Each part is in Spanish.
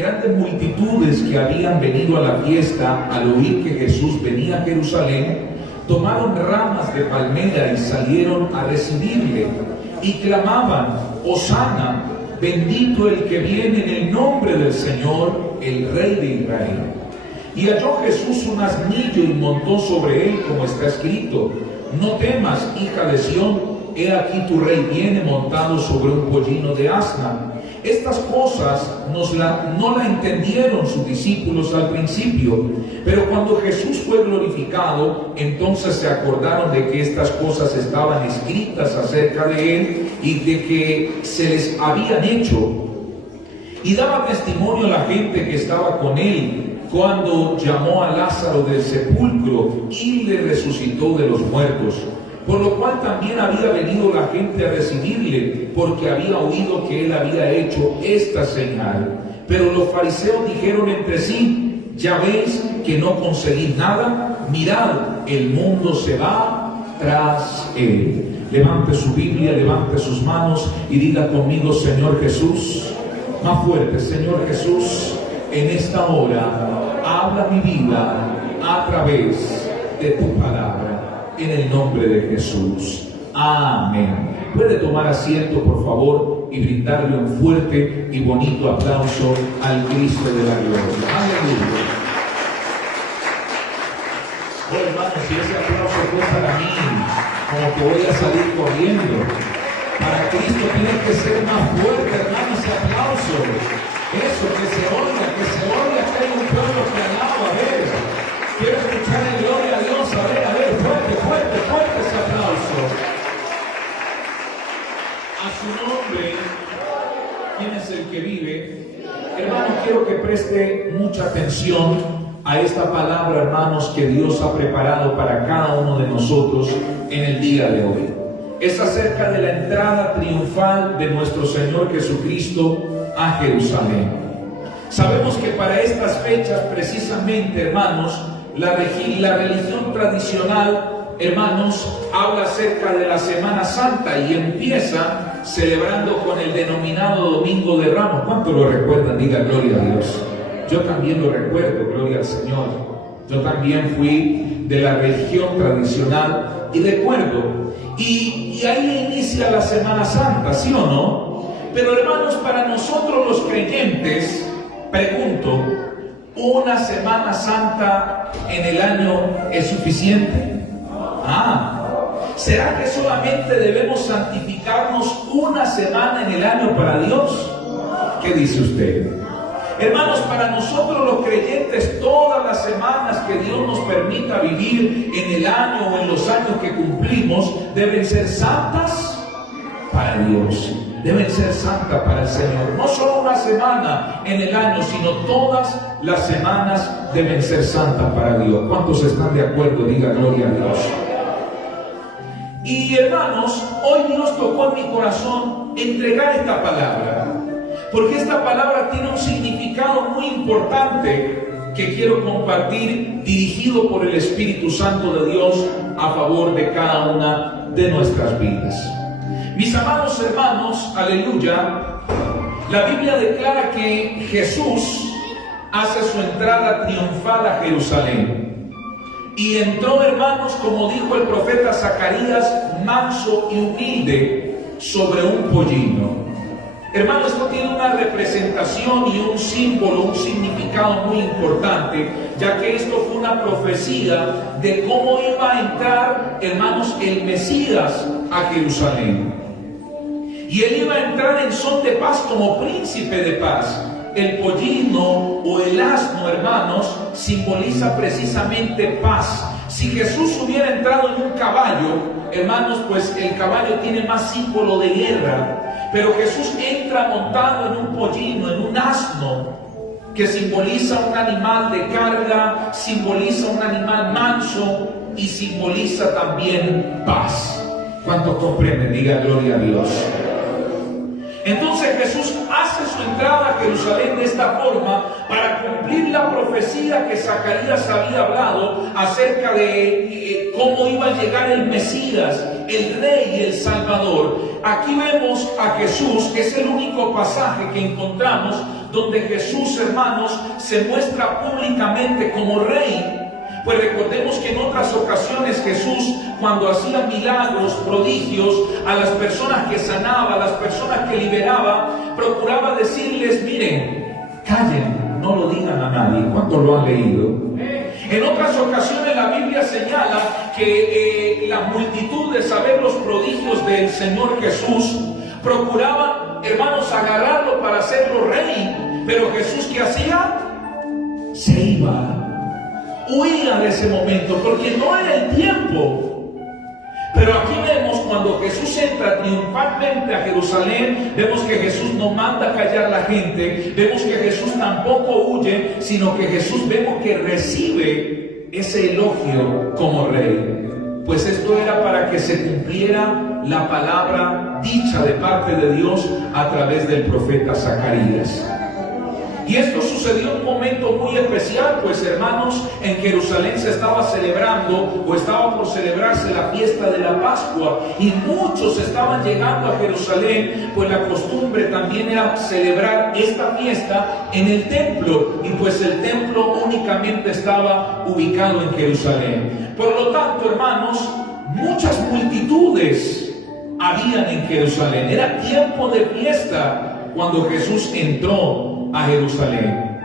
Grandes multitudes que habían venido a la fiesta al oír que Jesús venía a Jerusalén, tomaron ramas de palmera y salieron a recibirle, y clamaban: Hosana, bendito el que viene en el nombre del Señor, el Rey de Israel. Y halló Jesús un asnillo y montó sobre él, como está escrito: No temas, hija de Sión, he aquí tu rey viene montado sobre un pollino de asna. Estas cosas no la entendieron sus discípulos al principio, pero cuando Jesús fue glorificado, entonces se acordaron de que estas cosas estaban escritas acerca de él y de que se les habían hecho. Y daba testimonio a la gente que estaba con él cuando llamó a Lázaro del sepulcro y le resucitó de los muertos. Por lo cual también había venido la gente a recibirle, porque había oído que él había hecho esta señal. Pero los fariseos dijeron entre sí: ya veis que no conseguís nada, mirad, el mundo se va tras él. Levante su Biblia, levante sus manos y diga conmigo: Señor Jesús. Más fuerte: Señor Jesús, en esta hora habla mi vida a través de tu palabra. En el nombre de Jesús. Amén. Puede tomar asiento, por favor, y brindarle un fuerte y bonito aplauso al Cristo de la gloria. Aleluya. Oh, hermanos, si ese aplauso fue para mí, como que voy a salir corriendo. Para Cristo tiene que ser más fuerte, hermano, ese aplauso. Eso, que se oiga, que hay un pueblo que alaba. A ver, quiero escuchar en gloria a Dios. A ver, fuerte ese aplauso. A su nombre, ¿quién es el que vive? Hermanos, quiero que preste mucha atención a esta palabra, hermanos, que Dios ha preparado para cada uno de nosotros en el día de hoy. Es acerca de la entrada triunfal de nuestro Señor Jesucristo a Jerusalén. Sabemos que para estas fechas, precisamente, hermanos, la religión tradicional, hermanos, habla acerca de la Semana Santa y empieza celebrando con el denominado Domingo de Ramos. ¿Cuánto lo recuerdan? Diga gloria a Dios. Yo también lo recuerdo, gloria al Señor. Yo también fui de la religión tradicional y recuerdo. Y ahí inicia la Semana Santa, ¿sí o no? Pero hermanos, para nosotros los creyentes, pregunto, ¿una Semana Santa en el año es suficiente? ¿Será que solamente debemos santificarnos una semana en el año para Dios? ¿Qué dice usted? Hermanos, para nosotros los creyentes, todas las semanas que Dios nos permita vivir en el año o en los años que cumplimos, deben ser santas para Dios. Deben ser santas para el Señor. No solo una semana en el año, sino todas las semanas deben ser santas para Dios. ¿Cuántos están de acuerdo? Diga gloria a Dios. Y hermanos, hoy Dios tocó en mi corazón entregar esta palabra, porque esta palabra tiene un significado muy importante que quiero compartir, dirigido por el Espíritu Santo de Dios a favor de cada una de nuestras vidas. Mis amados hermanos, aleluya, la Biblia declara que Jesús hace su entrada triunfal a Jerusalén. Y entró, hermanos, como dijo el profeta Zacarías, manso y humilde sobre un pollino. Hermanos, esto tiene una representación y un símbolo, un significado muy importante, ya que esto fue una profecía de cómo iba a entrar, hermanos, el Mesías a Jerusalén. Y él iba a entrar en son de paz como príncipe de paz. El pollino o el asno, hermanos, simboliza precisamente paz. Si Jesús hubiera entrado en un caballo, hermanos, pues el caballo tiene más símbolo de guerra. Pero Jesús entra montado en un pollino, en un asno, que simboliza un animal de carga, simboliza un animal manso y simboliza también paz. ¿Cuántos comprenden? Diga gloria a Dios. Entonces Jesús hace su entrada a Jerusalén de esta forma para cumplir la profecía que Zacarías había hablado acerca de cómo iba a llegar el Mesías, el Rey y el Salvador. Aquí vemos a Jesús, que es el único pasaje que encontramos donde Jesús, hermanos, se muestra públicamente como rey. Pues recordemos que en otras ocasiones Jesús, cuando hacía milagros, prodigios, a las personas que sanaba, a las personas que liberaba, procuraba decirles: miren, callen, no lo digan a nadie. ¿Cuántos lo han leído? En otras ocasiones la Biblia señala que la multitud, de saber los prodigios del Señor Jesús, procuraban, hermanos, agarrarlo para hacerlo rey. Pero Jesús, ¿qué hacía? Se iba. Huía de ese momento, porque no era el tiempo. Pero aquí vemos, cuando Jesús entra triunfalmente a Jerusalén, vemos que Jesús no manda callar a la gente, vemos que Jesús tampoco huye, sino que Jesús, vemos que recibe ese elogio como rey. Pues esto era para que se cumpliera la palabra dicha de parte de Dios a través del profeta Zacarías. Y esto sucedió en un momento muy especial, pues hermanos, en Jerusalén se estaba celebrando, o estaba por celebrarse, la fiesta de la Pascua, y muchos estaban llegando a Jerusalén, pues la costumbre también era celebrar esta fiesta en el templo, y pues el templo únicamente estaba ubicado en Jerusalén. Por lo tanto, hermanos, muchas multitudes habían en Jerusalén. Era tiempo de fiesta cuando Jesús entró a Jerusalén.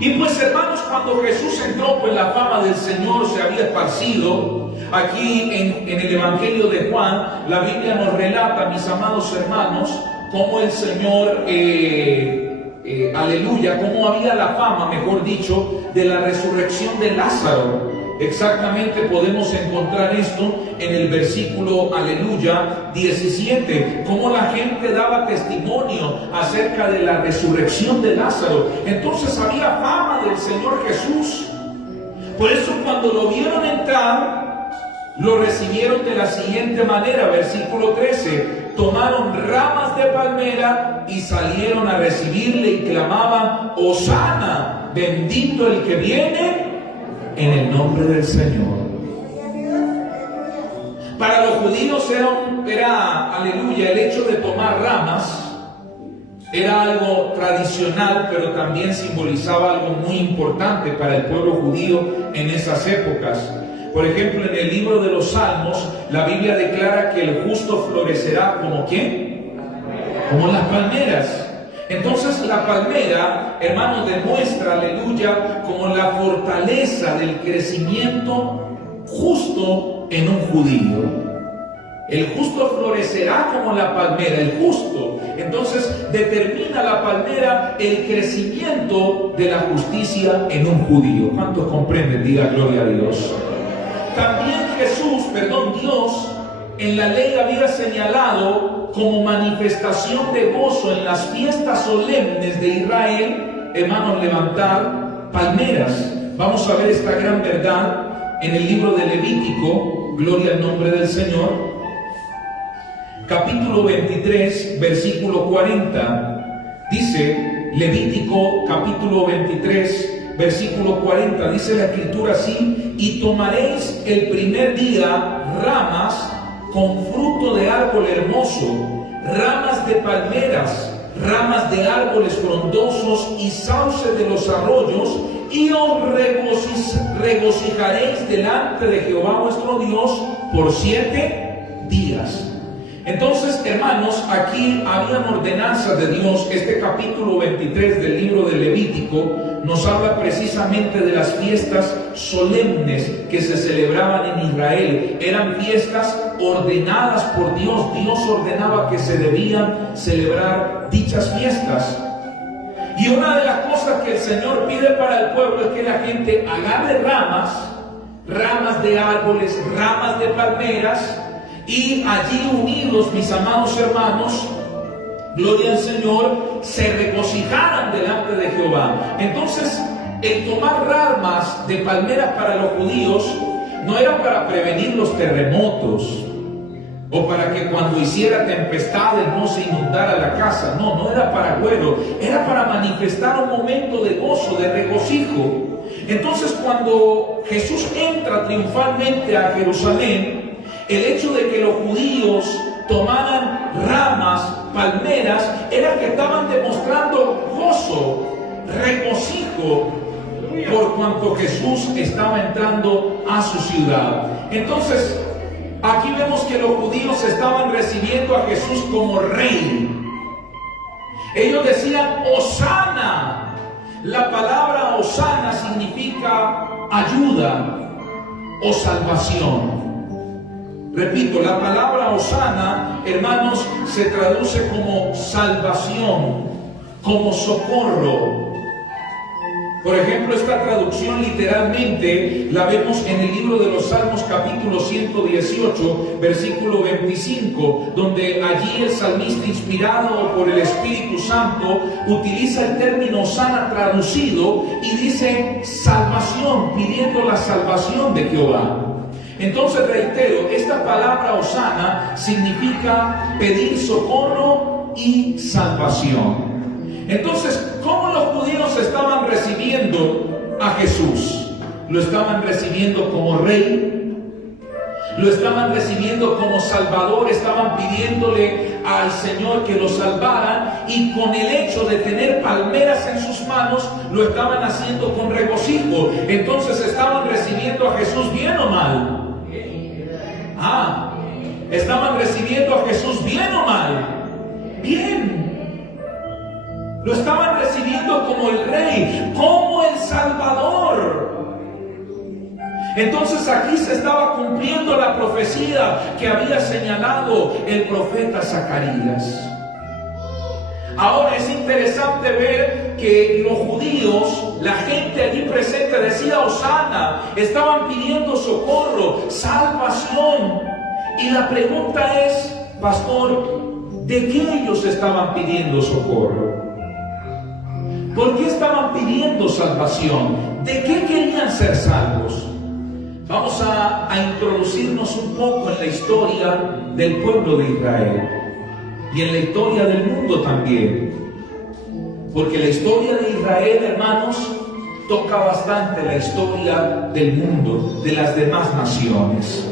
Y pues hermanos, cuando Jesús entró, pues la fama del Señor se había esparcido. Aquí en el Evangelio de Juan, la Biblia nos relata, mis amados hermanos, cómo el Señor, aleluya, cómo había la fama, mejor dicho, de la resurrección de Lázaro. Exactamente podemos encontrar esto en el versículo, aleluya, 17, cómo la gente daba testimonio acerca de la resurrección de Lázaro. Entonces había fama del Señor Jesús. Por eso cuando lo vieron entrar, lo recibieron de la siguiente manera, versículo 13, tomaron ramas de palmera y salieron a recibirle y clamaban: Hosana, bendito el que viene en el nombre del Señor. Para los judíos era, aleluya, el hecho de tomar ramas era algo tradicional, pero también simbolizaba algo muy importante para el pueblo judío en esas épocas. Por ejemplo, en el libro de los Salmos, la Biblia declara que el justo florecerá como ¿qué? Como las palmeras. Entonces la palmera, hermanos, demuestra, aleluya, como la fortaleza del crecimiento justo en un judío. El justo florecerá como la palmera, el justo. Entonces determina la palmera el crecimiento de la justicia en un judío. ¿Cuántos comprenden? Diga gloria a Dios. También Dios en la ley había señalado como manifestación de gozo en las fiestas solemnes de Israel, hermanos, levantar palmeras. Vamos a ver esta gran verdad en el libro de Levítico, gloria al nombre del Señor, capítulo 23, versículo 40. Dice Levítico capítulo 23, versículo 40, dice la escritura así: y tomaréis el primer día ramas con fruto de árbol hermoso, ramas de palmeras, ramas de árboles frondosos y sauces de los arroyos, y os regocijaréis delante de Jehová vuestro Dios por 7 días. Entonces, hermanos, aquí habían ordenanzas de Dios. Este capítulo 23 del libro de Levítico nos habla precisamente de las fiestas solemnes que se celebraban en Israel. Eran fiestas ordenadas por Dios. Dios ordenaba que se debían celebrar dichas fiestas. Y una de las cosas que el Señor pide para el pueblo es que la gente agarre ramas de árboles, ramas de palmeras, y allí unidos, mis amados hermanos, gloria al Señor, se regocijaran delante de Jehová. Entonces, el tomar ramas de palmeras para los judíos no era para prevenir los terremotos o para que cuando hiciera tempestades no se inundara la casa. No era para juego, era para manifestar un momento de gozo, de regocijo. Entonces, cuando Jesús entra triunfalmente a Jerusalén, el hecho de que los judíos tomaran ramas palmeras era que estaban demostrando gozo, regocijo, por cuanto Jesús estaba entrando a su ciudad. Entonces, aquí vemos que los judíos estaban recibiendo a Jesús como rey. Ellos decían Hosana. La palabra Hosana significa ayuda o salvación. Repito, la palabra Hosana, hermanos, se traduce como salvación, como socorro. Por ejemplo, esta traducción literalmente la vemos en el libro de los Salmos, capítulo 118, versículo 25, donde allí el salmista, inspirado por el Espíritu Santo, utiliza el término Hosana traducido y dice salvación, pidiendo la salvación de Jehová. Entonces, reitero, esta palabra Hosana significa pedir socorro y salvación. Entonces, ¿cómo los judíos estaban recibiendo a Jesús? ¿Lo estaban recibiendo como rey? ¿Lo estaban recibiendo como salvador? ¿Estaban pidiéndole al Señor que lo salvara? Y con el hecho de tener palmeras en sus manos, lo estaban haciendo con regocijo. Entonces, ¿estaban recibiendo a Jesús bien o mal? ¿Estaban recibiendo a Jesús bien o mal? Bien. Lo estaban recibiendo como el rey, como el salvador. Entonces aquí se estaba cumpliendo la profecía que había señalado el profeta Zacarías. Ahora es interesante ver que los judíos, la gente allí presente decía Hosana, estaban pidiendo socorro, salvación. Y la pregunta es, pastor, ¿de qué ellos estaban pidiendo socorro? ¿Por qué estaban pidiendo salvación? ¿De qué querían ser salvos? Vamos a introducirnos un poco en la historia del pueblo de Israel y en la historia del mundo también. Porque la historia de Israel, hermanos, toca bastante la historia del mundo, de las demás naciones.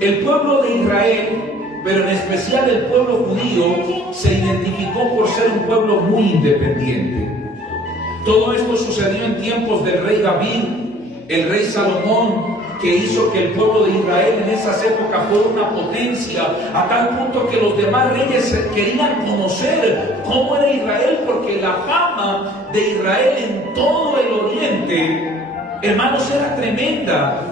El pueblo de Israel, pero en especial el pueblo judío, se identificó por ser un pueblo muy independiente. Todo esto sucedió en tiempos del rey David, el rey Salomón, que hizo que el pueblo de Israel en esas épocas fuera una potencia, a tal punto que los demás reyes querían conocer cómo era Israel, porque la fama de Israel en todo el oriente, hermanos, era tremenda.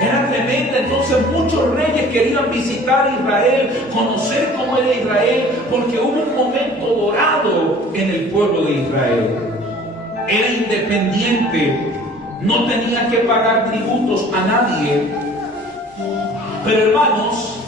Era tremenda. Entonces muchos reyes querían visitar Israel, conocer cómo era Israel, porque hubo un momento dorado en el pueblo de Israel. Era independiente, no tenía que pagar tributos a nadie. Pero hermanos,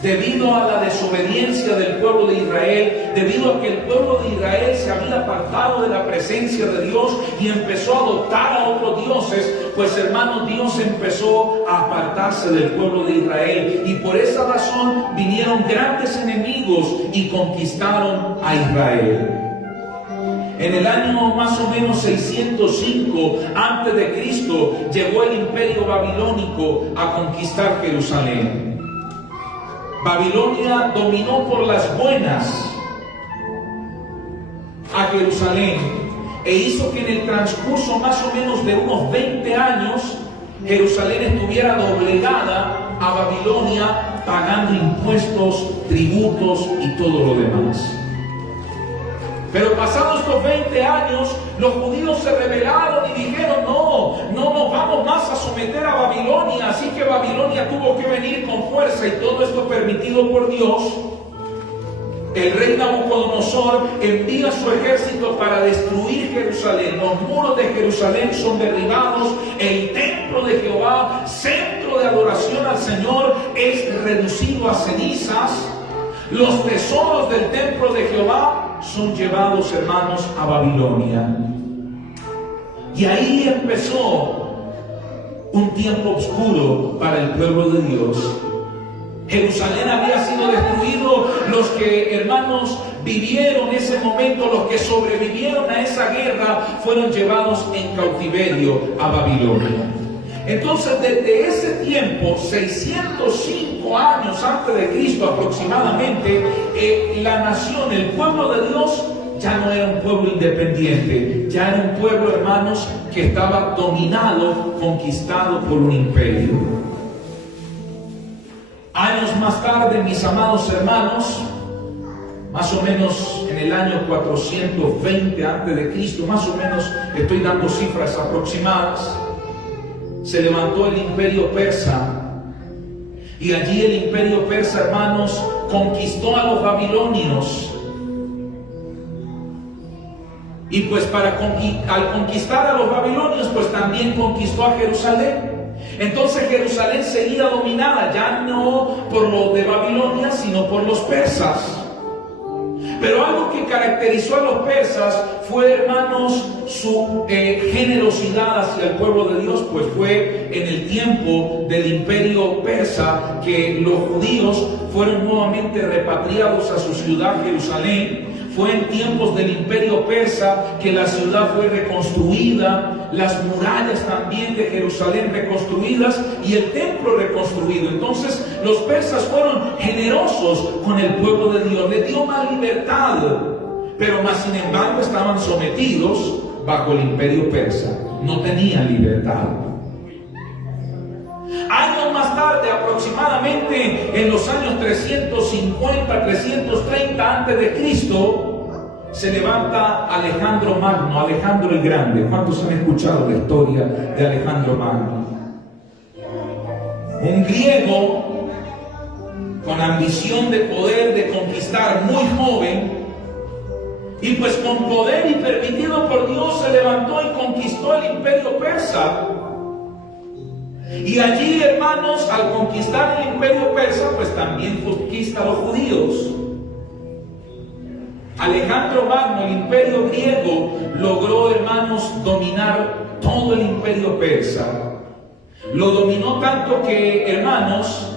debido a la desobediencia del pueblo de Israel, debido a que el pueblo de Israel se había apartado de la presencia de Dios y empezó a adoptar a otros dioses, pues hermanos, Dios empezó a apartarse del pueblo de Israel, y por esa razón vinieron grandes enemigos y conquistaron a Israel. En el año más o menos 605 antes de Cristo llegó el imperio babilónico a conquistar Jerusalén. Babilonia dominó por las buenas a Jerusalén e hizo que en el transcurso más o menos de unos 20 años Jerusalén estuviera doblegada a Babilonia, pagando impuestos, tributos y todo lo demás. Pero pasados estos 20 años, los judíos se rebelaron y dijeron, no nos vamos más a someter a Babilonia. Así que Babilonia tuvo que venir con fuerza, y todo esto permitido por Dios. El rey Nabucodonosor envía su ejército para destruir Jerusalén. Los muros de Jerusalén son derribados. El templo de Jehová, centro de adoración al Señor, es reducido a cenizas. Los tesoros del templo de Jehová son llevados, hermanos, a Babilonia. Y ahí empezó un tiempo oscuro para el pueblo de Dios. Jerusalén había sido destruido. Los que, hermanos, vivieron ese momento, los que sobrevivieron a esa guerra, fueron llevados en cautiverio a Babilonia. Entonces, desde ese tiempo, 605 años antes de Cristo aproximadamente, la nación, el pueblo de Dios, ya no era un pueblo independiente, ya era un pueblo, hermanos, que estaba dominado, conquistado por un imperio. Años más tarde, mis amados hermanos, más o menos en el año 420 antes de Cristo, más o menos, estoy dando cifras aproximadas, se levantó el imperio persa. Y allí el imperio persa, hermanos, conquistó a los babilonios. Y pues al conquistar a los babilonios, pues también conquistó a Jerusalén. Entonces Jerusalén seguía dominada, ya no por los de Babilonia, sino por los persas. Pero algo que caracterizó a los persas fue, hermanos, su generosidad hacia el pueblo de Dios, pues fue en el tiempo del imperio persa que los judíos fueron nuevamente repatriados a su ciudad Jerusalén. Fue en tiempos del imperio persa que la ciudad fue reconstruida, las murallas también de Jerusalén reconstruidas y el templo reconstruido. Entonces los persas fueron generosos con el pueblo de Dios, les dio más libertad, pero más sin embargo estaban sometidos bajo el imperio persa, no tenían libertad. Años más tarde, aproximadamente en los años 350, 330 antes de Cristo, se levanta Alejandro Magno, Alejandro el Grande. ¿Cuántos han escuchado la historia de Alejandro Magno? Un griego con ambición de poder, de conquistar, muy joven, y pues con poder y permitido por Dios se levantó y conquistó el imperio persa. Y allí, hermanos, al conquistar el imperio persa, pues también conquista a los judíos. Alejandro Magno, el imperio griego, logró, hermanos, dominar todo el imperio persa. Lo dominó tanto que, hermanos,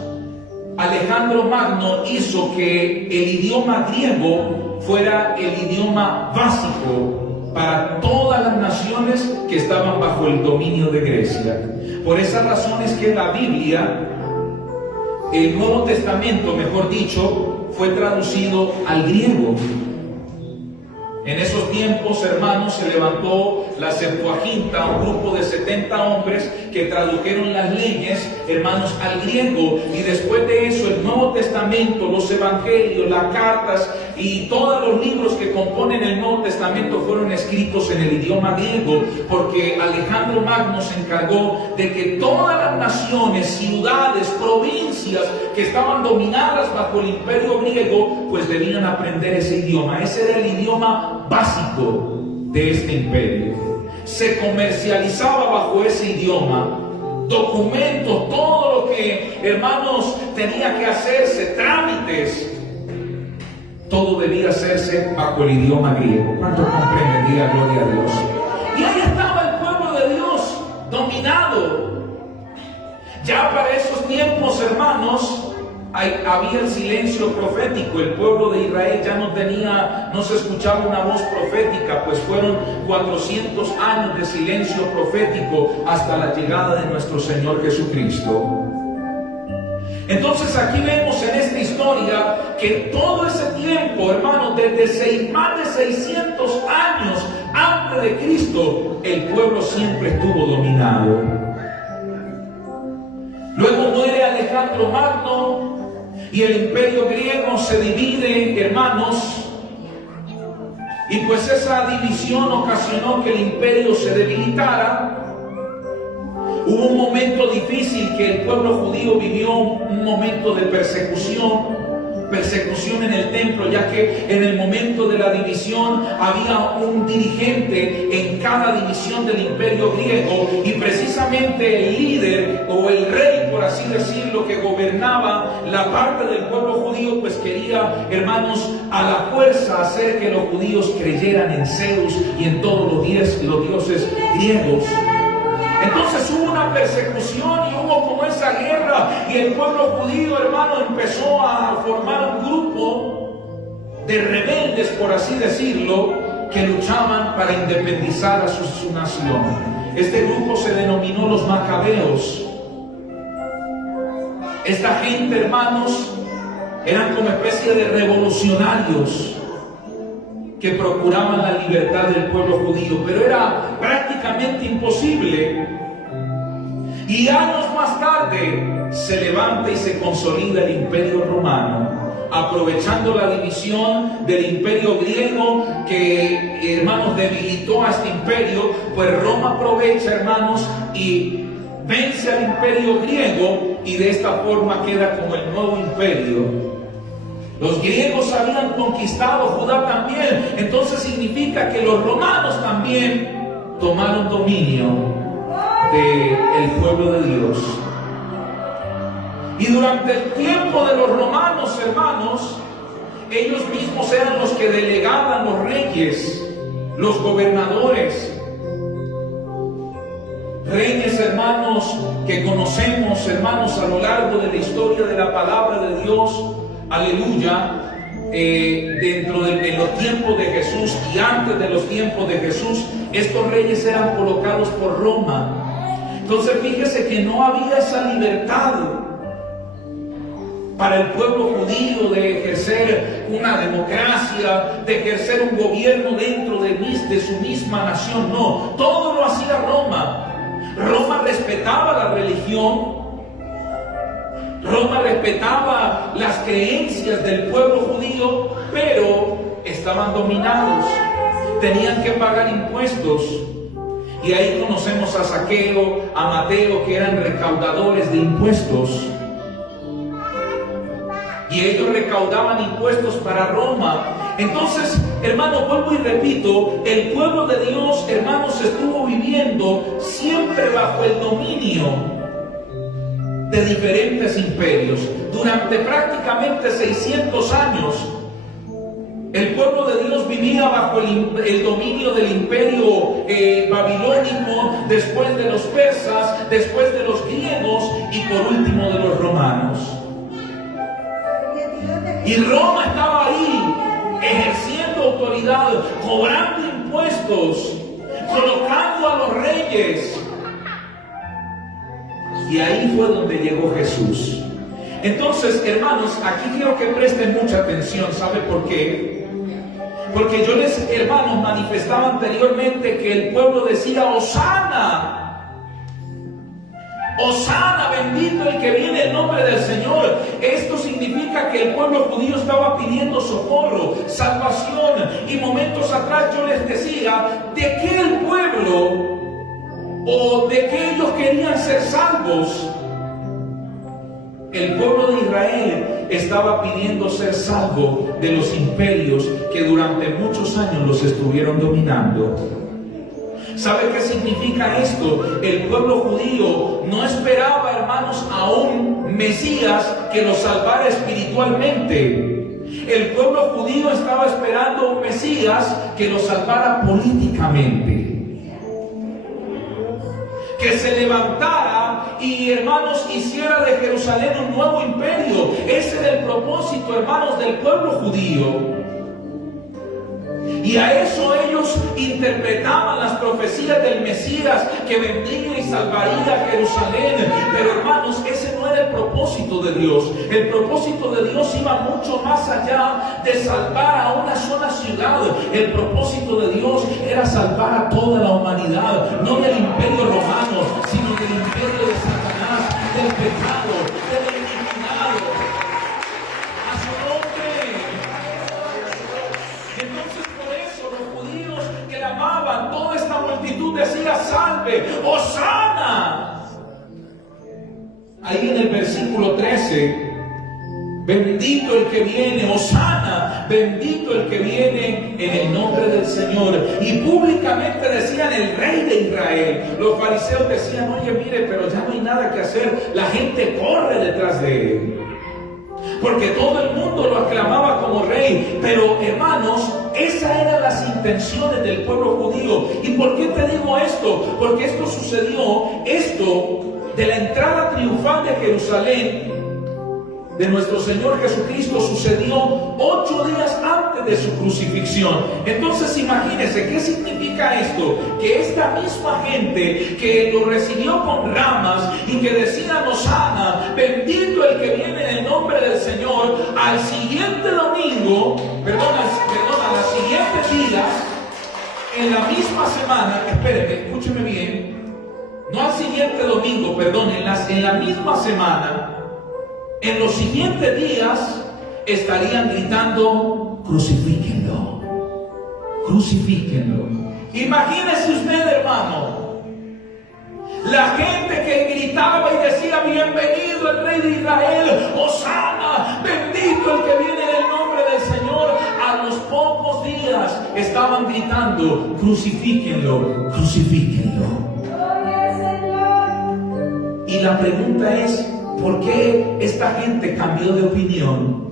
Alejandro Magno hizo que el idioma griego fuera el idioma básico para todas las naciones que estaban bajo el dominio de Grecia. Por esa razón es que la Biblia, el Nuevo Testamento, mejor dicho, fue traducido al griego. En esos tiempos, hermanos, se levantó la Septuaginta, un grupo de 70 hombres que tradujeron las leyes, hermanos, al griego. Y después de eso, el Nuevo Testamento, los evangelios, las cartas y todos los libros que componen el Nuevo Testamento fueron escritos en el idioma griego, porque Alejandro Magno se encargó de que todas las naciones, ciudades, provincias que estaban dominadas bajo el imperio griego, pues debían aprender ese idioma. Ese era el idioma básico de este imperio. Se comercializaba bajo ese idioma, documentos, todo lo que, hermanos, tenía que hacerse, trámites, todo debía hacerse bajo el idioma griego. ¿Cuánto comprenden? Diga gloria a Dios. Y ahí estaba el pueblo de Dios dominado. Ya para esos tiempos, hermanos, había el silencio profético. El pueblo de Israel ya no se escuchaba una voz profética, pues fueron 400 años de silencio profético hasta la llegada de nuestro Señor Jesucristo. Entonces aquí vemos en esta historia que todo ese tiempo, hermanos, desde más de 600 años antes de Cristo, el pueblo siempre estuvo dominado. Luego muere Alejandro Magno y el imperio griego se divide, hermanos, y pues esa división ocasionó que el imperio se debilitara. Hubo un momento difícil que el pueblo judío vivió, un momento de persecución en el templo, ya que en el momento de la división había un dirigente en cada división del imperio griego, y precisamente el líder o el rey, por así decirlo, que gobernaba la parte del pueblo judío, pues quería, hermanos, a la fuerza hacer que los judíos creyeran en Zeus y en todos los dioses griegos. Entonces hubo una persecución y hubo como esa guerra, y el pueblo judío, hermano, empezó a formar un grupo de rebeldes, por así decirlo, que luchaban para independizar a su nación. Este grupo se denominó los Macabeos. Esta gente, hermanos, eran como especie de revolucionarios que procuraban la libertad del pueblo judío, pero era prácticamente imposible. Y años más tarde se levanta y se consolida el Imperio Romano, aprovechando la división del Imperio griego que, hermanos, debilitó a este imperio. Pues Roma aprovecha, hermanos, y vence al Imperio griego, y de esta forma queda como el nuevo imperio. Los griegos habían conquistado Judá también, entonces significa que los romanos también tomaron dominio del pueblo de Dios. Y durante el tiempo de los romanos, hermanos, ellos mismos eran los que delegaban los reyes, los gobernadores. Reyes, hermanos, que conocemos, hermanos, a lo largo de la historia de la palabra de Dios. Aleluya. Dentro de los tiempos de Jesús y antes de los tiempos de Jesús, estos reyes eran colocados por Roma. Entonces fíjese que no había esa libertad para el pueblo judío de ejercer una democracia, de ejercer un gobierno dentro de su misma nación. No, todo lo hacía Roma. Roma respetaba la religión. Roma respetaba las creencias del pueblo judío, pero estaban dominados. Tenían que pagar impuestos. Y ahí conocemos a Zaqueo, a Mateo, que eran recaudadores de impuestos. Y ellos recaudaban impuestos para Roma. Entonces, hermano, vuelvo y repito, el pueblo de Dios, hermanos, estuvo viviendo siempre bajo el dominio de diferentes imperios. Durante prácticamente 600 años, el pueblo de Dios vivía bajo el dominio del imperio babilónico, después de los persas, después de los griegos y por último de los romanos. Y Roma estaba ahí, ejerciendo autoridad, cobrando impuestos, colocando a los reyes. Y ahí fue donde llegó Jesús. Entonces, hermanos, aquí quiero que presten mucha atención. ¿Sabe por qué? Porque yo les, hermanos, manifestaba anteriormente que el pueblo decía: Hosana. Hosana, bendito el que viene en nombre del Señor. Esto significa que el pueblo judío estaba pidiendo socorro, salvación. Y momentos atrás yo les decía de que el pueblo, o de que ellos querían ser salvos. El pueblo de Israel estaba pidiendo ser salvo de los imperios que durante muchos años los estuvieron dominando. ¿Sabe qué significa esto? El pueblo judío no esperaba, hermanos, a un Mesías que los salvara espiritualmente. El pueblo judío estaba esperando a un Mesías que los salvara políticamente. Que se levantara y, hermanos, hiciera de Jerusalén un nuevo imperio. Ese era el propósito, hermanos, del pueblo judío. Y a eso ellos interpretaban las profecías del Mesías que vendría y salvaría a Jerusalén. Pero, hermanos, ese no era el propósito de Dios. El propósito de Dios iba mucho más allá de salvar a una sola ciudad. El propósito de Dios era salvar a toda la humanidad, no del imperio romano, sino del imperio de Satanás, del pecado, de la iniquidad. A su nombre. Entonces, por eso los judíos que la amaban, toda esta multitud decía: salve, Hosana. Ahí en el versículo 13, bendito el que viene, Hosana, bendito el que viene en el nombre del Señor. Y públicamente decían: el Rey de Israel. Los fariseos decían: oye, mire, pero ya no hay nada que hacer. La gente corre detrás de él, porque todo el mundo lo aclamaba como rey. Pero, hermanos, esas eran las intenciones del pueblo judío. ¿Y por qué te digo esto? Porque esto sucedió, esto de la entrada triunfal de Jerusalén, de nuestro Señor Jesucristo sucedió 8 días antes de su crucifixión. Entonces imagínense, ¿qué significa esto? Que esta misma gente que lo recibió con ramas y que decían Hosana, bendito el que viene en el nombre del Señor, al siguiente domingo, a los siguientes días, en la misma semana, espérenme, escúcheme bien, no al siguiente domingo, en la misma semana, en los siguientes días estarían gritando, crucifíquenlo, crucifíquenlo. Imagínese usted, hermano, la gente que gritaba y decía, bienvenido el Rey de Israel, Hosana, bendito el que viene en el nombre del Señor. A los pocos días estaban gritando, crucifíquenlo, crucifíquenlo. Y la pregunta es, ¿por qué esta gente cambió de opinión?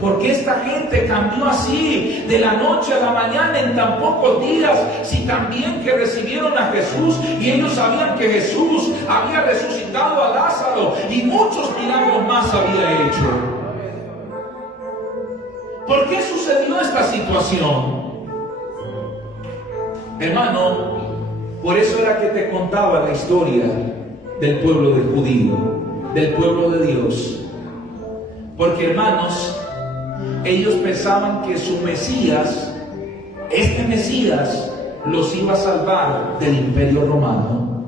¿Por qué esta gente cambió así de la noche a la mañana en tan pocos días? Si también que recibieron a Jesús y ellos sabían que Jesús había resucitado a Lázaro y muchos milagros más había hecho. ¿Por qué sucedió esta situación? Hermano, por eso era que te contaba la historia del pueblo de judío, del pueblo de Dios. Porque, hermanos, ellos pensaban que su Mesías, este Mesías, los iba a salvar del imperio romano.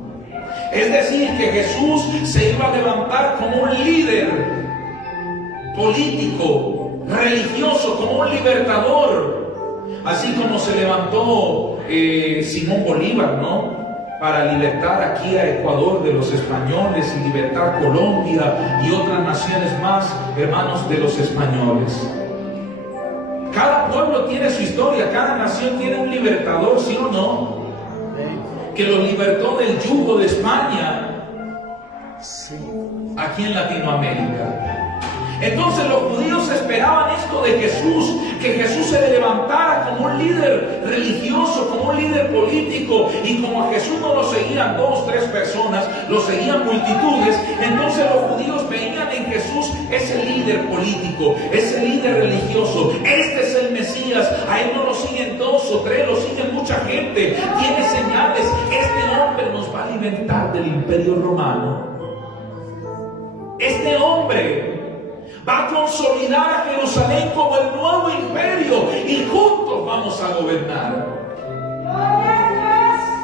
Es decir, que Jesús se iba a levantar como un líder político, religioso, como un libertador, así como se levantó Simón Bolívar, ¿no?, para libertar aquí a Ecuador de los españoles y libertar Colombia y otras naciones más, hermanos, de los españoles. Cada pueblo tiene su historia, cada nación tiene un libertador, ¿sí o no?, que los libertó del yugo de España aquí en Latinoamérica. Entonces los judíos esperaban esto de Jesús, que Jesús se levantara como un líder religioso, como un líder político, y como a Jesús no lo seguían 2, 3 personas, lo seguían multitudes. Entonces los judíos veían en Jesús ese líder político, ese líder religioso. Este es el Mesías, a él no lo siguen 2 o 3, lo siguen mucha gente, tiene señales, este hombre nos va a libertar del imperio romano. Este hombre va a consolidar a Jerusalén como el nuevo imperio y juntos vamos a gobernar.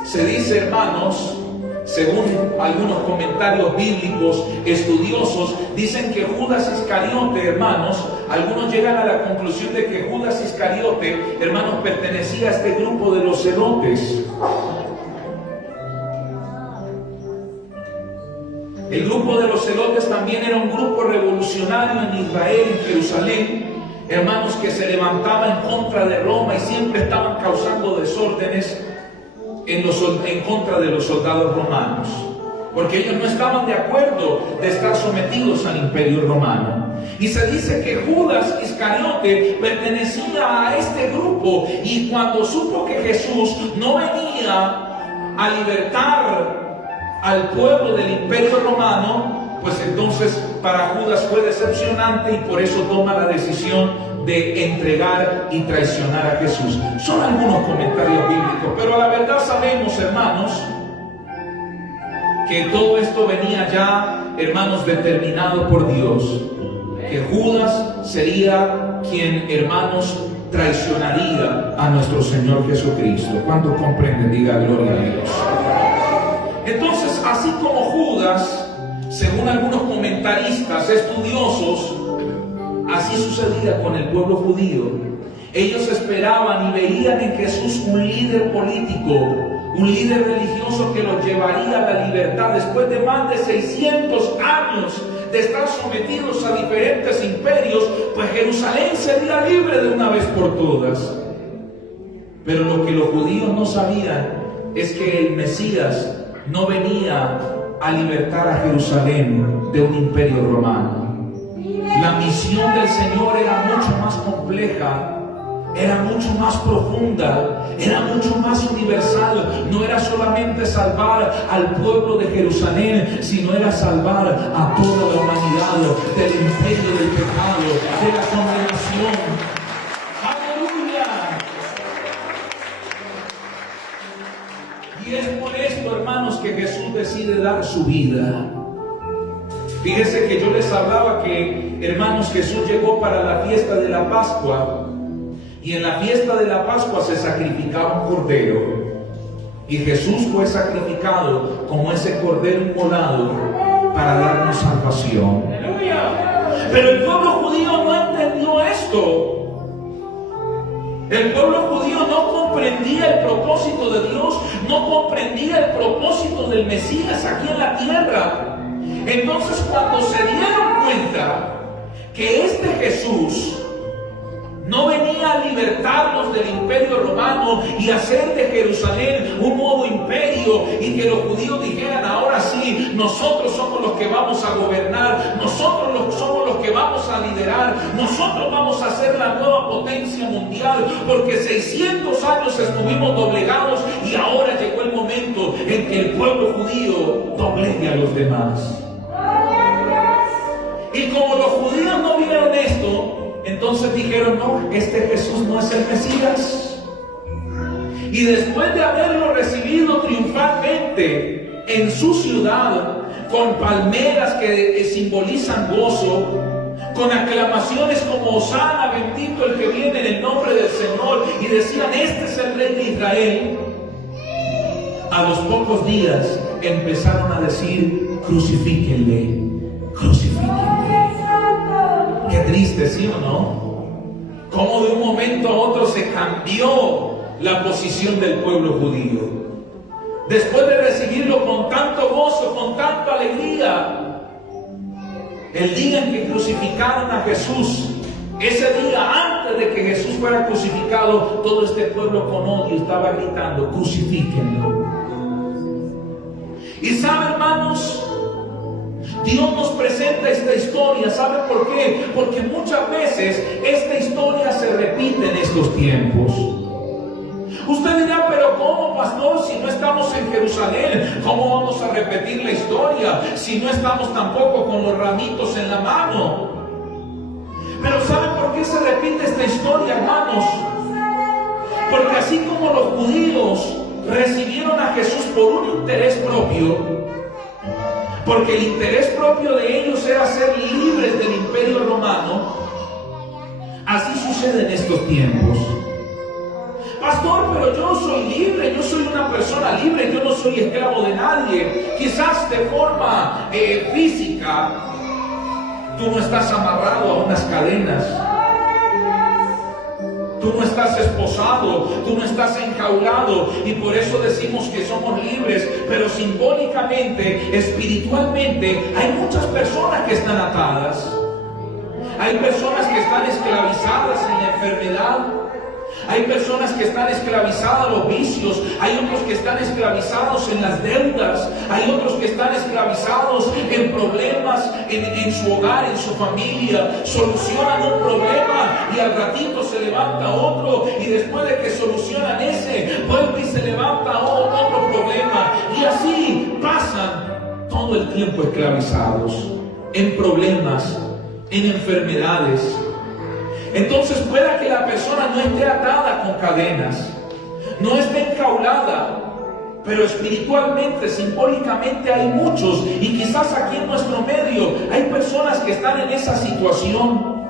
Se dice, hermanos, según algunos comentarios bíblicos estudiosos, dicen que Judas Iscariote, hermanos, algunos llegan a la conclusión de que Judas Iscariote, hermanos, pertenecía a este grupo de los celotes. El grupo de los celotes también era un grupo revolucionario en Israel, en Jerusalén, hermanos, que se levantaba en contra de Roma y siempre estaban causando desórdenes en contra de los soldados romanos, porque ellos no estaban de acuerdo de estar sometidos al imperio romano. Y se dice que Judas Iscariote pertenecía a este grupo, y cuando supo que Jesús no venía a libertar al pueblo del imperio romano, pues entonces para Judas fue decepcionante y por eso toma la decisión de entregar y traicionar a Jesús. Son algunos comentarios bíblicos, pero a la verdad sabemos, hermanos, que todo esto venía ya, hermanos, determinado por Dios, que Judas sería quien, hermanos, traicionaría a nuestro Señor Jesucristo. ¿Cuántos comprenden? Diga gloria a Dios. Entonces, así como Judas, según algunos comentaristas estudiosos, así sucedía con el pueblo judío. Ellos esperaban y veían en Jesús un líder político, un líder religioso que los llevaría a la libertad después de más de 600 años de estar sometidos a diferentes imperios, pues Jerusalén sería libre de una vez por todas. Pero lo que los judíos no sabían es que el Mesías no venía a libertar a Jerusalén de un imperio romano. La misión del Señor era mucho más compleja era mucho más profunda, era mucho más universal. No era solamente salvar al pueblo de Jerusalén, sino era salvar a toda la humanidad del imperio del pecado, de la condenación. ¡Aleluya! Y es por esto, hermanos, que Jesús decide dar su vida. Fíjese que yo les hablaba que, hermanos, Jesús llegó para la fiesta de la Pascua. Y en la fiesta de la Pascua se sacrificaba un cordero. Y Jesús fue sacrificado como ese cordero inmolado para darnos salvación. Pero el pueblo judío no entendió esto. El pueblo judío no comprendía el propósito de Dios, no comprendía el propósito del Mesías aquí en la tierra. Entonces, cuando se dieron cuenta que este Jesús no venía a libertarnos del imperio romano y hacer de Jerusalén un nuevo imperio, y que los judíos dijeran: ahora sí, nosotros somos los que vamos a gobernar, nosotros somos los que vamos a liderar, nosotros vamos a ser la nueva potencia mundial, porque 600 años estuvimos doblegados y ahora llegó el momento en que el pueblo judío doblegue a los demás. Y como los judíos no vieron esto, entonces dijeron: no, este Jesús no es el Mesías. Y después de haberlo recibido triunfalmente en su ciudad, con palmeras que simbolizan gozo, con aclamaciones como: Hosana, bendito el que viene en el nombre del Señor, y decían: este es el Rey de Israel, a los pocos días empezaron a decir: crucifíquenle, crucifíquenle. Qué triste, ¿sí o no? Cómo de un momento a otro se cambió la posición del pueblo judío. Después de recibirlo con tanto gozo, con tanta alegría, el día en que crucificaron a Jesús, ese día antes de que Jesús fuera crucificado, todo este pueblo con odio estaba gritando: crucifíquenlo. Y sabe, hermanos, Dios nos presenta esta historia. ¿Sabe por qué? Porque muchas veces esta historia se repite en estos tiempos. Usted dirá: pero ¿cómo, pastor? Si no estamos en Jerusalén, ¿cómo vamos a repetir la historia? Si no estamos tampoco con los ramitos en la mano. Pero ¿sabe por qué se repite esta historia, hermanos? Porque así como los judíos recibieron a Jesús por un interés propio, porque el interés propio de ellos era ser libres del imperio romano, así sucede en estos tiempos. Pastor, pero yo soy libre, yo soy una persona libre, yo no soy esclavo de nadie. Quizás de forma física, tú no estás amarrado a unas cadenas, tú no estás esposado, tú no estás enjaulado, y por eso decimos que somos libres. Pero simbólicamente, espiritualmente, hay muchas personas que están atadas. Hay personas que están esclavizadas en la enfermedad. Hay personas que están esclavizadas a los vicios. Hay otros que están esclavizados en las deudas. Hay otros que están esclavizados en problemas en su hogar, en su familia. Solucionan un problema y al ratito se levanta otro, y después de que solucionan ese, vuelve y se levanta otro problema. Y así pasan todo el tiempo esclavizados en problemas, en enfermedades. Entonces pueda que la persona no esté atada con cadenas, no esté enjaulada, pero espiritualmente, simbólicamente hay muchos, y quizás aquí en nuestro medio hay personas que están en esa situación,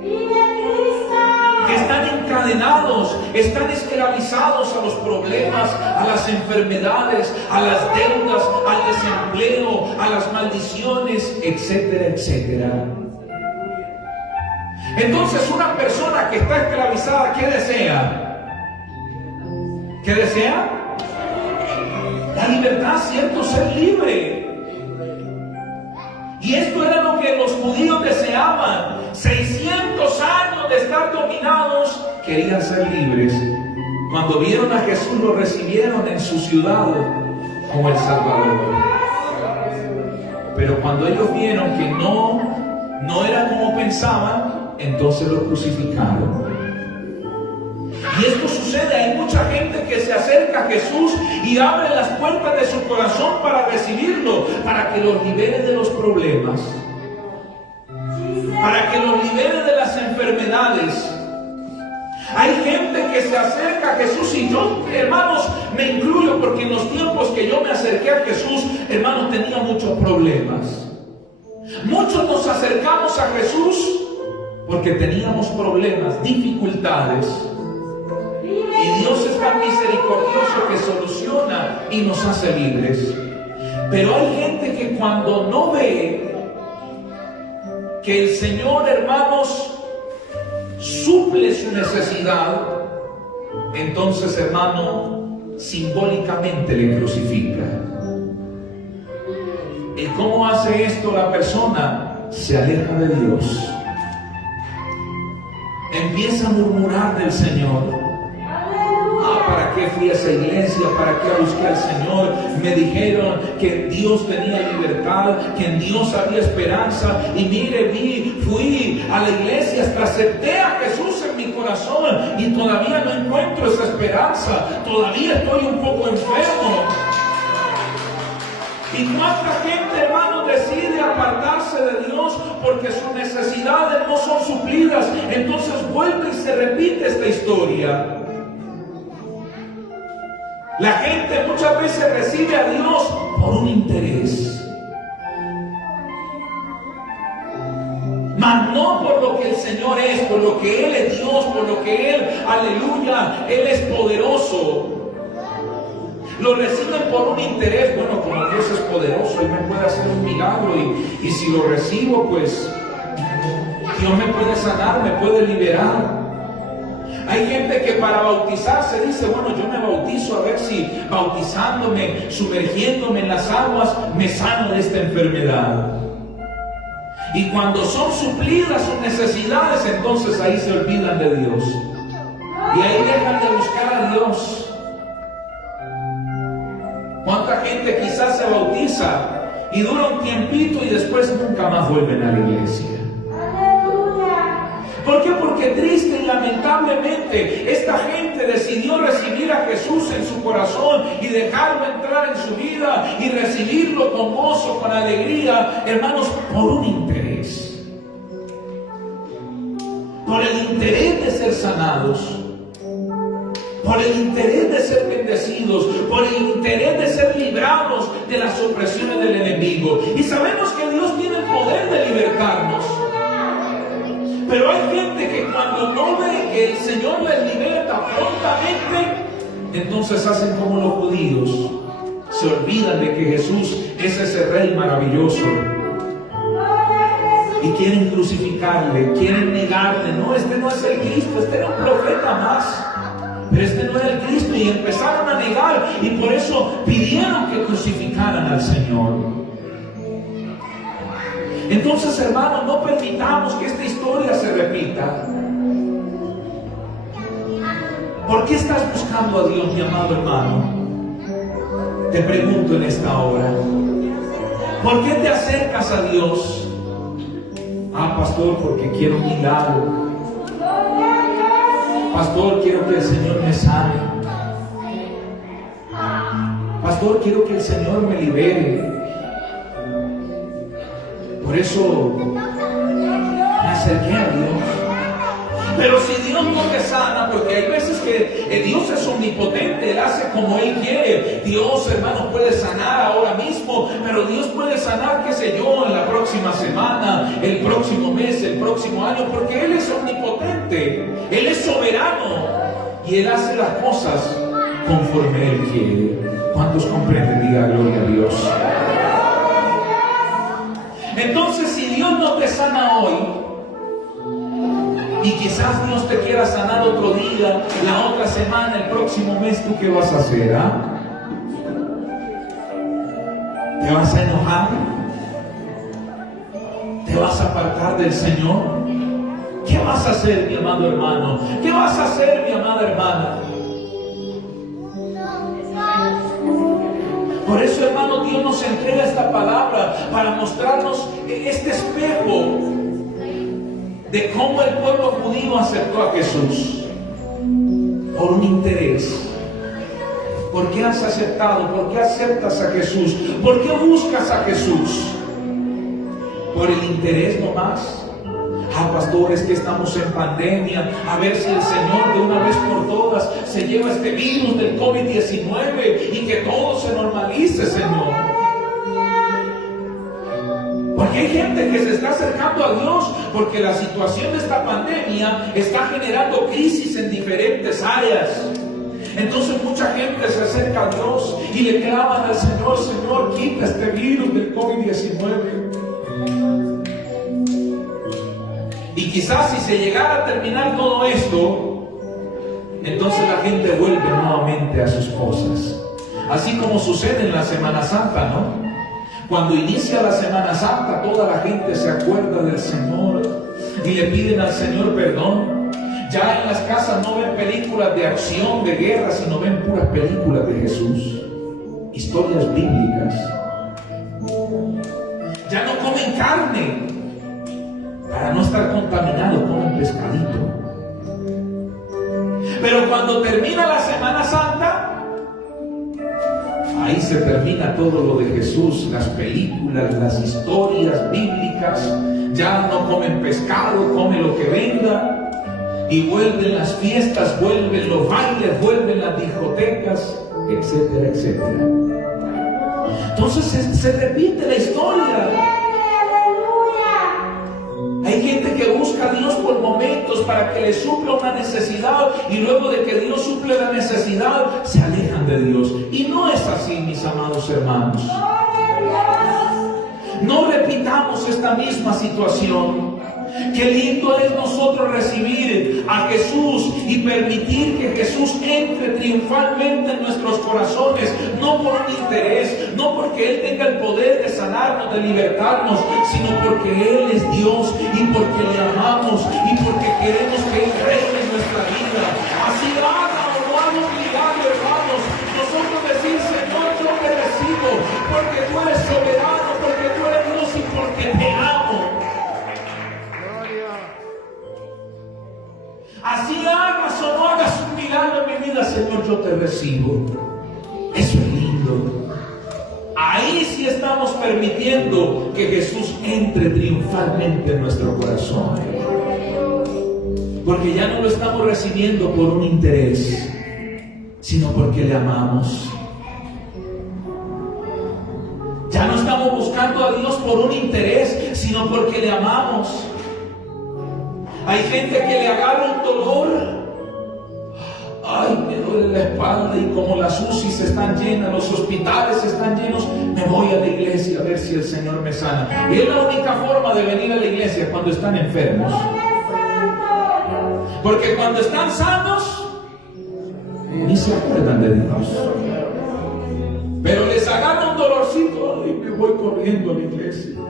que están encadenados, están esclavizados a los problemas, a las enfermedades, a las deudas, al desempleo, a las maldiciones, etcétera, etcétera. Entonces, una persona que está esclavizada, ¿qué desea? ¿Qué desea? La libertad, ¿cierto? Ser libre. Y esto era lo que los judíos deseaban. 600 años de estar dominados, querían ser libres. Cuando vieron a Jesús, lo recibieron en su ciudad como el Salvador. Pero cuando ellos vieron que no era como pensaban, entonces lo crucificaron. Y esto sucede, hay mucha gente que se acerca a Jesús y abre las puertas de su corazón para recibirlo, para que los libere de los problemas, para que los libere de las enfermedades. Hay gente que se acerca a Jesús y yo, hermanos, me incluyo, porque en los tiempos que yo me acerqué a Jesús, hermanos, tenía muchos problemas. Muchos nos acercamos a Jesús porque teníamos problemas, dificultades. Y Dios es tan misericordioso que soluciona y nos hace libres. Pero hay gente que cuando no ve que el Señor, hermanos, suple su necesidad, entonces, hermano, simbólicamente le crucifica. ¿Y cómo hace esto la persona? Se aleja de Dios. Empieza a murmurar del Señor. ¿Para qué fui a esa iglesia? ¿Para qué busqué al Señor? Me dijeron que en Dios tenía libertad, que en Dios había esperanza. Y mire, fui a la iglesia, hasta acepté a Jesús en mi corazón y todavía no encuentro esa esperanza. Todavía estoy un poco enfermo. ¿Y cuánta gente, hermano, decide apartarse de Dios porque sus necesidades no son suplidas? Entonces vuelve y se repite esta historia. La gente muchas veces recibe a Dios por un interés, mas no por lo que el Señor es, por lo que Él es Dios, por lo que Él, aleluya, Él es poderoso. Lo reciben por un interés. Bueno, como Dios es poderoso, Él me puede hacer un milagro y si lo recibo, pues Dios me puede sanar, me puede liberar. Hay gente que para bautizarse dice, bueno, yo me bautizo a ver si bautizándome, sumergiéndome en las aguas, me sano de esta enfermedad. Y cuando son suplidas sus necesidades, entonces ahí se olvidan de Dios. Y ahí dejan de buscar a Dios. ¿Cuánta gente quizás se bautiza y dura un tiempito y después nunca más vuelven a la iglesia? ¿Por qué? Porque triste y lamentablemente esta gente decidió recibir a Jesús en su corazón y dejarlo entrar en su vida y recibirlo con gozo, con alegría, hermanos, por un interés. Por el interés de ser sanados, por el interés de ser bendecidos, por el interés de ser librados de las opresiones del enemigo. Y sabemos que Dios tiene el poder de libertarnos. Pero hay gente que cuando no ve que el Señor les liberta prontamente, entonces hacen como los judíos. Se olvidan de que Jesús es ese Rey maravilloso. Y quieren crucificarle, quieren negarle. No, este no es el Cristo, este era un profeta más. Pero este no era el Cristo, y empezaron a negar. Y por eso pidieron que crucificaran al Señor. Entonces, hermanos, no permitamos que esta historia se repita. ¿Por qué estás buscando a Dios, mi amado hermano? Te pregunto en esta hora. ¿Por qué te acercas a Dios? Ah, pastor, porque quiero un milagro. Pastor, quiero que el Señor me sane. Pastor, quiero que el Señor me libere. Por eso me acerqué a Dios. Pero si Dios no te sana, porque hay veces que Dios es omnipotente, Él hace como Él quiere. Dios, hermano, puede sanar ahora mismo, pero Dios puede sanar, qué sé yo, en la próxima semana, el próximo mes, el próximo año, porque Él es omnipotente, Él es soberano y Él hace las cosas conforme Él quiere. ¿Cuántos comprenden? Diga gloria a Dios. Entonces, si Dios no te sana hoy, y quizás Dios te quiera sanar otro día, la otra semana, el próximo mes, ¿tú qué vas a hacer? ¿Te vas a enojar? ¿Te vas a apartar del Señor? ¿Qué vas a hacer, mi amado hermano? ¿Qué vas a hacer, mi amada hermana? Por eso, hermano, Dios nos entrega esta palabra para mostrarnos este espejo de cómo el pueblo judío aceptó a Jesús. por un interés. ¿Por qué has aceptado? ¿Por qué aceptas a Jesús? ¿Por qué buscas a Jesús? ¿Por el interés nomás? Pastores, que estamos en pandemia, a ver si el Señor de una vez por todas se lleva este virus del COVID-19 y que todo se normalice, Señor. Porque hay gente que se está acercando a Dios porque la situación de esta pandemia está generando crisis en diferentes áreas. Entonces mucha gente se acerca a Dios y le claman al Señor: Señor, quita este virus del COVID-19. Y quizás si se llegara a terminar todo esto, entonces la gente vuelve nuevamente a sus cosas. Así como sucede en la Semana Santa, ¿no? Cuando inicia la Semana Santa, toda la gente se acuerda del Señor y le piden al Señor perdón. Ya en las casas no ven películas de acción, de guerra, sino ven puras películas de Jesús, historias bíblicas. Ya no comen carne, para no estar contaminado, comen pescadito. Pero cuando termina la Semana Santa, ahí se termina todo lo de Jesús, las películas, las historias bíblicas. Ya no comen pescado, comen lo que venga. Y vuelven las fiestas, vuelven los bailes, vuelven las discotecas, etcétera, etcétera. Entonces se repite la historia. Hay gente que busca a Dios por momentos para que le supla una necesidad, y luego de que Dios suple la necesidad, se alejan de Dios. Y no es así, mis amados hermanos. No repitamos esta misma situación. Qué lindo es nosotros recibir a Jesús y permitir que Jesús entre triunfalmente en nuestros corazones, no por un interés, no porque Él tenga el poder de sanarnos, de libertarnos, sino porque Él es Dios y porque le amamos y porque queremos que Él reine en nuestra vida. Así haga o no haga un milagro, hermanos, nosotros decir: Señor, yo te recibo porque tú eres soberano, porque tú eres Dios y porque te amo. Así hagas o no hagas un milagro en mi vida, Señor, yo te recibo. Eso es lindo. Ahí sí estamos permitiendo que Jesús entre triunfalmente en nuestro corazón. Porque ya no lo estamos recibiendo por un interés, sino porque le amamos. Ya no estamos buscando a Dios por un interés, sino porque le amamos. Hay gente que le agarra un dolor. Ay, me duele la espalda, y como las UCIs están llenas, los hospitales están llenos, me voy a la iglesia a ver si el Señor me sana. Y es la única forma de venir a la iglesia cuando están enfermos. Porque cuando están sanos, ni se acuerdan de Dios. Pero les agarra un dolorcito y me voy corriendo a la iglesia.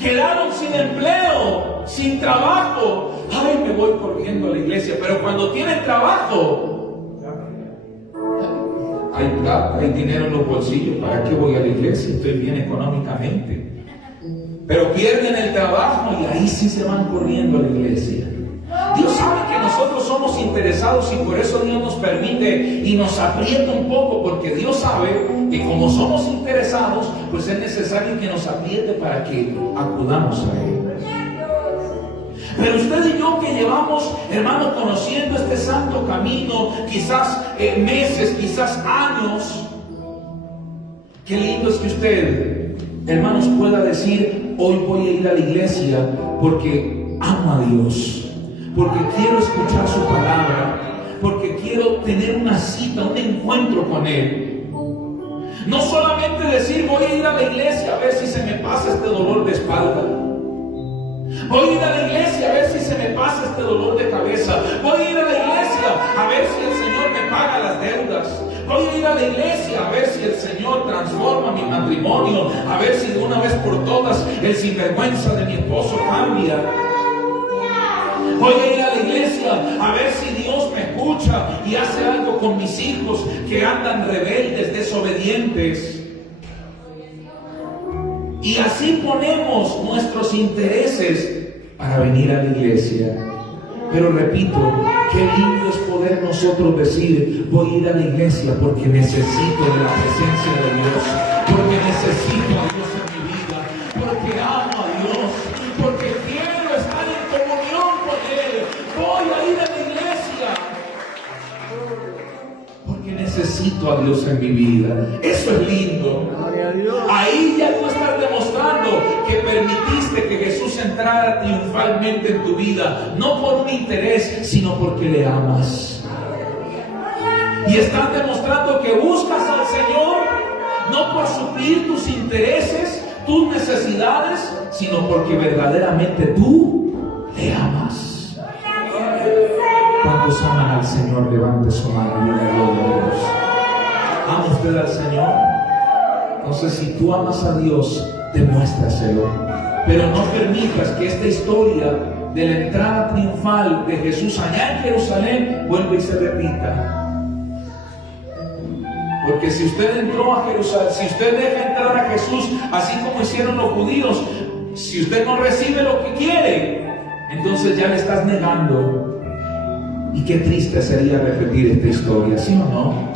Quedaron sin empleo, sin trabajo. Ay, me voy corriendo a la iglesia. Pero cuando tienen trabajo, hay plata, hay dinero en los bolsillos. ¿Para qué voy a la iglesia? Estoy bien económicamente. Pero pierden el trabajo y ahí sí se van corriendo a la iglesia. Dios sabe que nosotros somos interesados y por eso Dios nos permite y nos aprieta un poco, porque Dios sabe que como somos interesados, pues es necesario que nos apriete para que acudamos a Él. Pero usted y yo que llevamos, hermano, conociendo este santo camino, quizás meses, quizás años, qué lindo es que usted, hermanos, pueda decir: hoy voy a ir a la iglesia porque amo a Dios, porque quiero escuchar su palabra, porque quiero tener una cita, un encuentro con Él. No solamente decir: voy a ir a la iglesia a ver si se me pasa este dolor de espalda, voy a ir a la iglesia a ver si se me pasa este dolor de cabeza, voy a ir a la iglesia a ver si el Señor me paga las deudas, voy a ir a la iglesia a ver si el Señor transforma mi matrimonio, a ver si de una vez por todas el sinvergüenza de mi esposo cambia. Voy a ir a la iglesia a ver si Dios me escucha y hace algo con mis hijos que andan rebeldes, desobedientes. Y así ponemos nuestros intereses para venir a la iglesia. Pero repito, qué lindo es poder nosotros decir, voy a ir a la iglesia porque necesito de la presencia de Dios, porque necesito a Dios en mi vida, porque amo a Dios, porque quiero estar en comunión con Él. Voy a ir a la iglesia porque necesito a Dios en mi vida. Eso es lindo. Ahí ya tú estás demostrando que permitiste que Jesús entrara triunfalmente en tu vida, no por un interés, sino porque le amas. Y estás demostrando que buscas al Señor no por suplir tus intereses, tus necesidades, sino porque verdaderamente tú le amas. ¿Cuántos aman al Señor? Levante su mano y diga gloria a Dios. ¿Ama usted al Señor? Entonces, si tú amas a Dios, demuéstraselo. Pero no permitas que esta historia de la entrada triunfal de Jesús allá en Jerusalén vuelva y se repita. Porque si usted entró a Jerusalén, si usted deja entrar a Jesús así como hicieron los judíos, si usted no recibe lo que quiere, entonces ya le estás negando. Y qué triste sería repetir esta historia, ¿sí o no?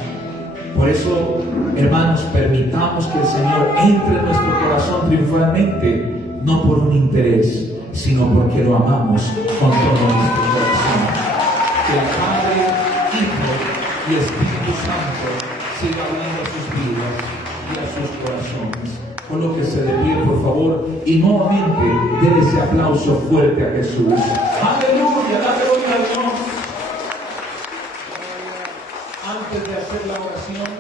Por eso, hermanos, permitamos que el Señor entre en nuestro corazón triunfalmente, no por un interés, sino porque lo amamos con todo nuestro corazón. Que el Padre, Hijo y Espíritu Santo siga hablando a sus vidas y a sus corazones. Colóquese de pie, por favor, y nuevamente denle ese aplauso fuerte a Jesús. Aleluya, la gloria a Dios. Antes de hacer la oración,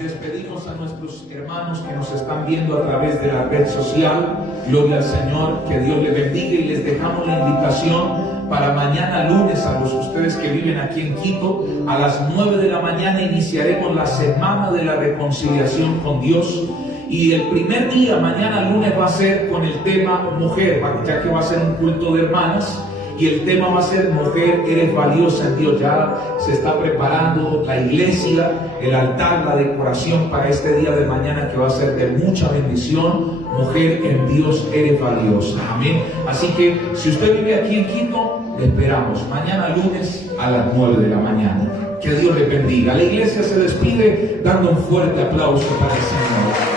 despedimos a nuestros hermanos que nos están viendo a través de la red social. Gloria al Señor, que Dios les bendiga, y les dejamos la invitación para mañana lunes a los ustedes que viven aquí en Quito. A las 9 de la mañana iniciaremos la semana de la reconciliación con Dios. Y el primer día, mañana lunes, va a ser con el tema mujer, ya que va a ser un culto de hermanas. Y el tema va a ser mujer, eres valiosa en Dios. Ya se está preparando la iglesia, el altar, la decoración para este día de mañana que va a ser de mucha bendición. Mujer, en Dios eres valiosa. Amén. Así que si usted vive aquí en Quito, le esperamos mañana lunes a las 9 de la mañana. Que Dios le bendiga. La iglesia se despide dando un fuerte aplauso para el Señor.